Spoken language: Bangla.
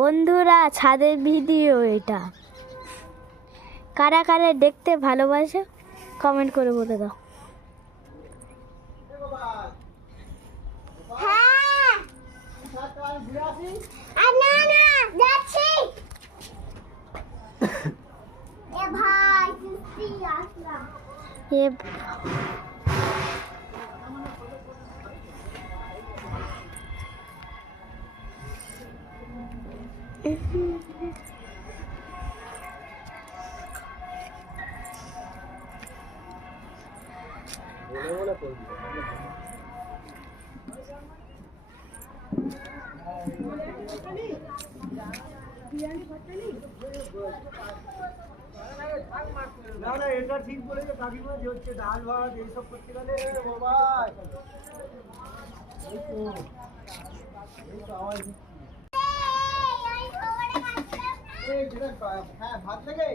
বন্ধুরা, ছাদের ভিডিও এটা। কারা কারা দেখতে ভালোবাসে কমেন্ট করে বলে দাও। না না, এটা ঠিক বলেছে কাকিমা, যে হচ্ছে ডাল ভাত এইসব করতে গেলে বাবা হ্যাঁ ভাত থেকে